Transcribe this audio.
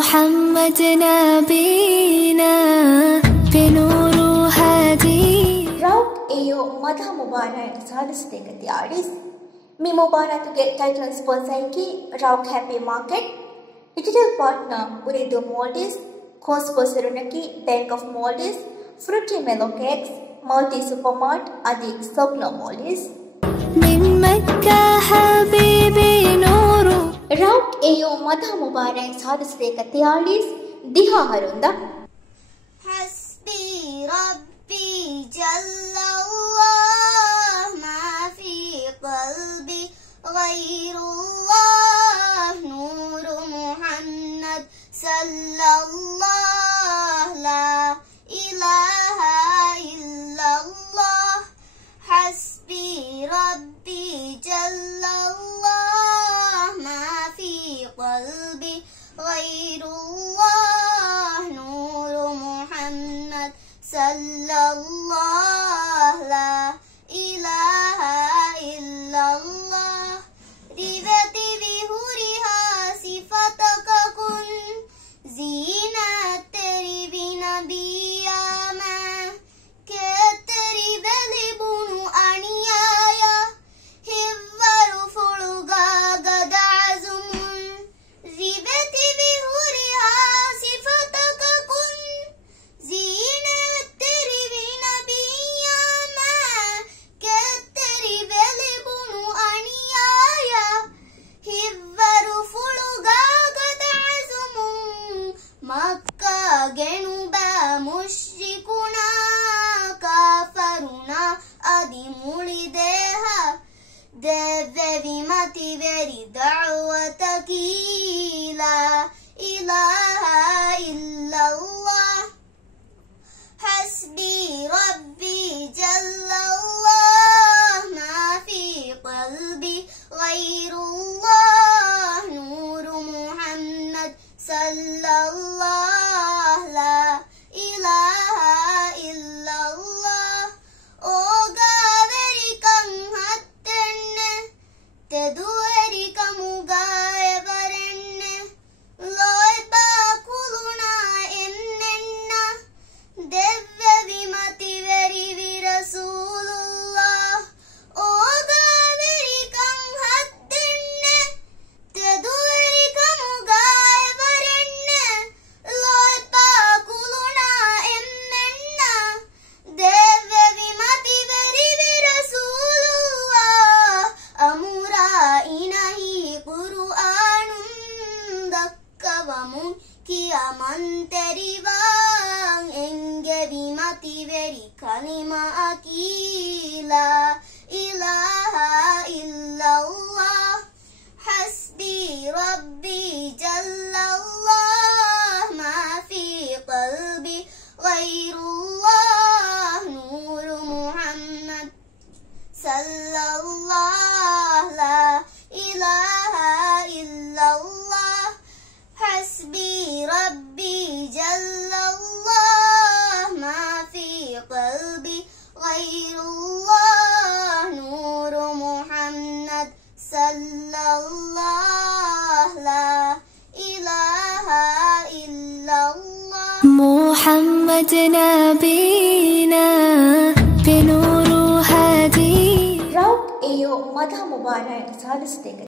محمد نبينا بنور هادي Route AO Madha Mubarak Salis Tekati Artist Mi Mubarak to get title sponsor ki Route Happy Market Digital Partner Uridu Maldives Co-Sponsorunaki Bank of Maldives Fruity Mellow Cakes Multi Supermart Adi Sogno Maldives من مكة حبيبي نور Route AO Madha Mubarak Salis Tekati Artist Diha Harunda حسبي ربي جل الله ما في قلبي غير الله نور محمد صلى الله لا إله إلا الله حسبي ربي جل الله ما في قلبي غير الله نور محمد صلى الله لا إله إلا الله ربتي بهورها صفتك كن زينة تربي نبيا ما كتري بلبن أنيايا هور فلغا قد عزم ربتي بهورها صفتك كن زينة تربي نبيا ما كتري بلبن أنيايا هور فلغا قد عزم مكة جنوبا مشركنا كافرنا أدي مولدها دذبي ماتي بري دعوتك لا إله إلا الله حسبي ربي جل الله ما في قلبي غير الله نور محمد صلى الله لا إله إلا الله ഓഗാവരികം ഹത്തെന്നെ തെദുവരികം ഉഗായവരെന്നെ ലോയ്ബാ കുലുണ എന്നെന്ന ദിവ്യ വിമതി വരി വിരസൂലുള്ളാഹ് ഓഗാവരികം ഹത്തെന്നെ തെദുവരികം ഉഗായവരെന്നെ ലോയ്ബാ കുലുണ എന്നെന്ന ദിവ്യ വിമതി വരി വിരസൂലുള്ളാഹ് അമുറായിനഹി ഖുർആനും ദക്കവമും കിയമന്തരിവാൻ എങ്കെ വിമതി വരി കലിമ അകീല ഇലാഹ ഇല്ലല്ലാഹ് ഹസ്ബി റബ്ബി ജല്ലല്ലാഹ് മാ ഫീ ഖൽബി ഗൈറുല്ലാഹ് നൂർ മുഹമ്മദ് സല്ലല്ലാഹ് ലാ ഇലാഹ ഇല്ലല്ലാഹ് ഹസ്ബി റബ്ബി ജല്ലല്ലാഹ് മാ ഫീ ഖൽബി ഗൈറുല്ലാഹ് നൂർ മുഹമ്മദ് സല്ലല്ലാഹ് ലാ ഇലാഹ ഇല്ലല്ലാഹ് محمد نبينا بنور هادي Route AO Madha Mubarak Salis Tekati